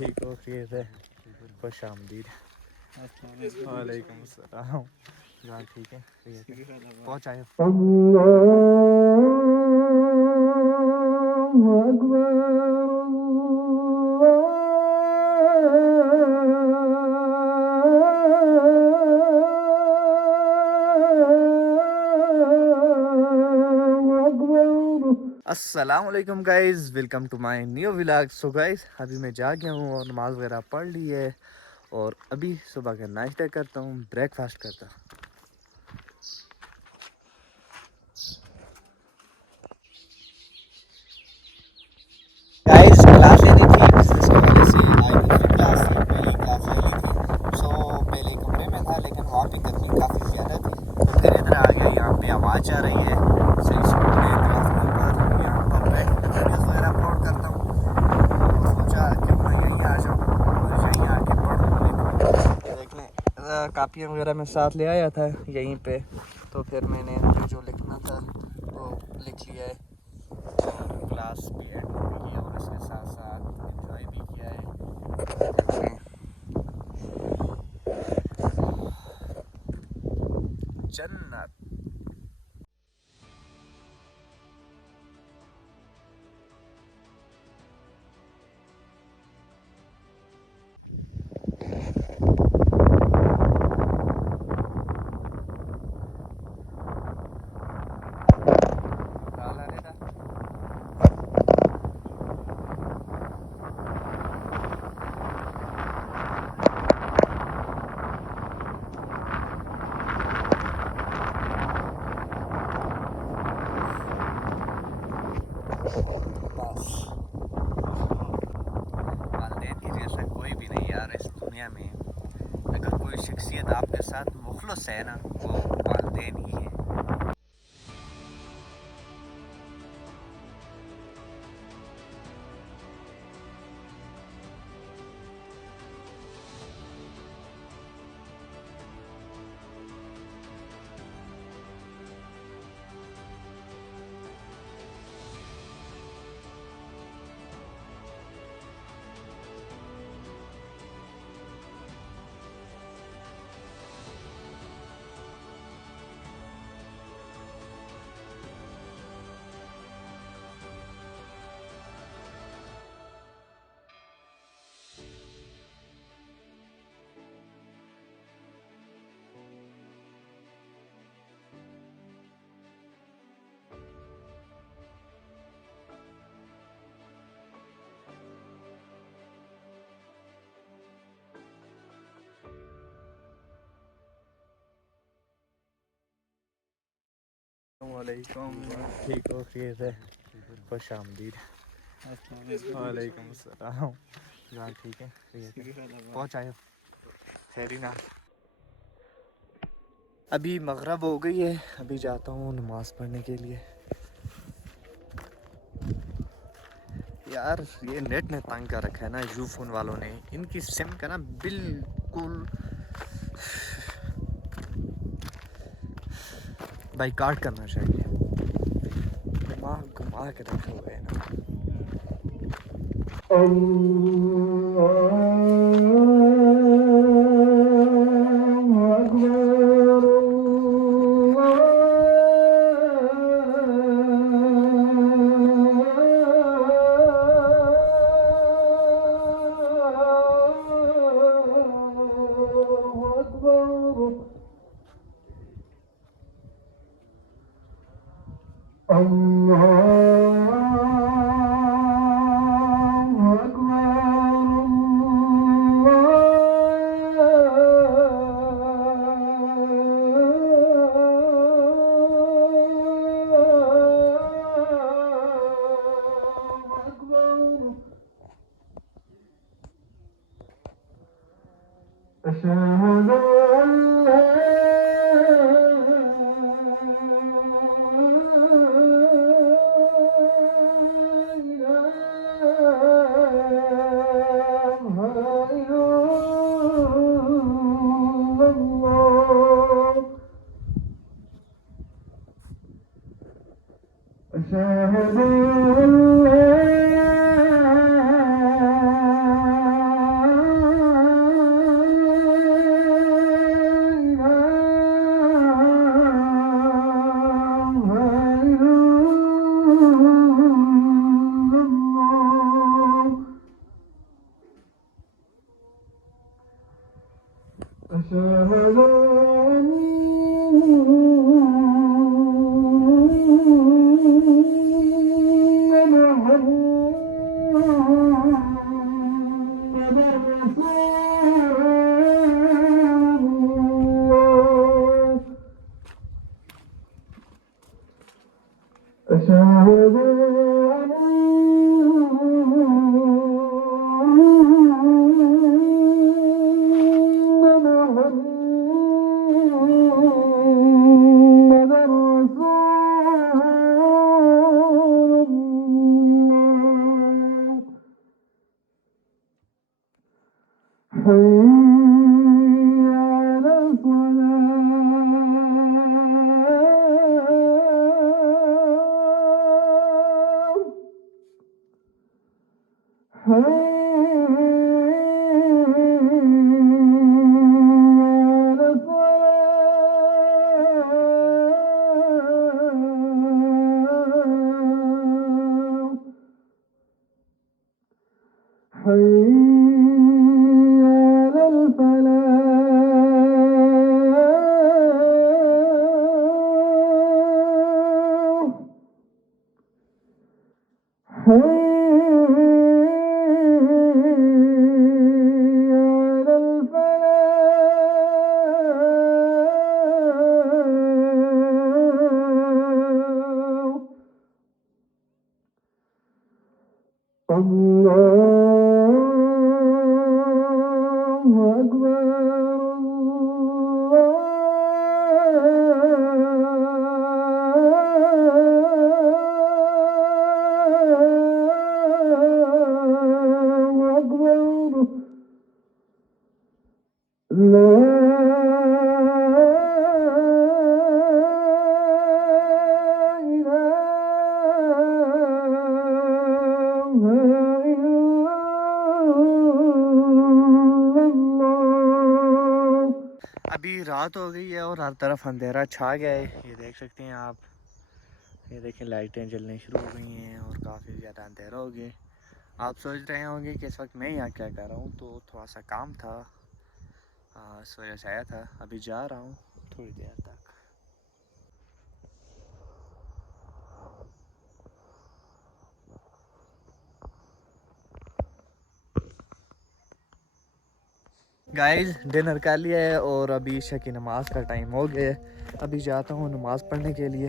ٹھیک ہو؟ خیریت ہے؟ خوش آمدید. وعلیکم السلام. جان ٹھیک ہے؟ خیریت ہے؟ پہنچائے. السلام علیکم گائز، ویلکم ٹو مائی نیو ولاگ. سو گائز ابھی میں جا گیا ہوں اور نماز وغیرہ پڑھ لی ہے اور ابھی صبح کا ناشتہ کرتا ہوں، بریک فاسٹ کرتا ہوں. گائز کلاس لینی تھی بزنس کے والے سے، آئی دوسری کلاس تھی، پہلی کلاس لے لی تھی. سو پہلے کمرے میں تھا لیکن وہاں پہ گرمی کافی زیادہ تھی، تو پھر ادھر آ گیا. یہاں پہ آواز آ رہی ہے صحیح سکون ہے درختوں پر. یہاں پر بیٹھ کے ویڈیوز وغیرہ اپلوڈ کرتا ہوں اور سوچا کیوں نہ یہیں آ جاؤں اور یہیں آ کے پڑھوں. دیکھ لیں کاپیاں وغیرہ میں ساتھ لے آیا تھا یہیں پہ، تو پھر میں نے جو لکھنا تھا وہ لکھ لیا ہے اور کلاس بھی اینڈ ہو گئی ہے اور اس کے ساتھ ساتھ انجوائے بھی کیا ہے. جنت. والدین کی جیسا کوئی بھی نہیں یار اس دنیا میں. اگر کوئی شخصیت آپ کے ساتھ مخلص ہے نا، وہ والدین ہی ہے. السلام علیکم. ٹھیک ہو؟ خیریت ہے؟ خوش آمدید. وعلیکم السلام. جان ٹھیک ہے؟ خیریت ہے؟ پہنچائے. خیری نا. ابھی مغرب ہو گئی ہے، ابھی جاتا ہوں نماز پڑھنے کے لیے. یار یہ نیٹ نے تنگ کر رکھا ہے نا یو فون والوں نے. ان کی سم کا نا بالکل بائیکاٹ کرنا چاہیے. دماغ گھما کے رکھے ہوئے ہیں نا. ابھی رات ہو گئی ہے اور ہر طرف اندھیرا چھا گیا ہے. یہ دیکھ سکتے ہیں آپ, یہ دیکھیں لائٹیں جلنے شروع ہو گئی ہیں اور کافی زیادہ اندھیرا ہو گیا. آپ سوچ رہے ہوں گے کہ اس وقت میں یہاں کیا کر رہا ہوں, تو تھوڑا سا کام تھا اس وجہ سے آیا تھا. ابھی جا رہا ہوں تھوڑی دیر تک. گائز ڈنر کر لیا ہے اور ابھی عشاء کی نماز کا ٹائم ہو گیا ہے. ابھی جاتا ہوں نماز پڑھنے کے لیے.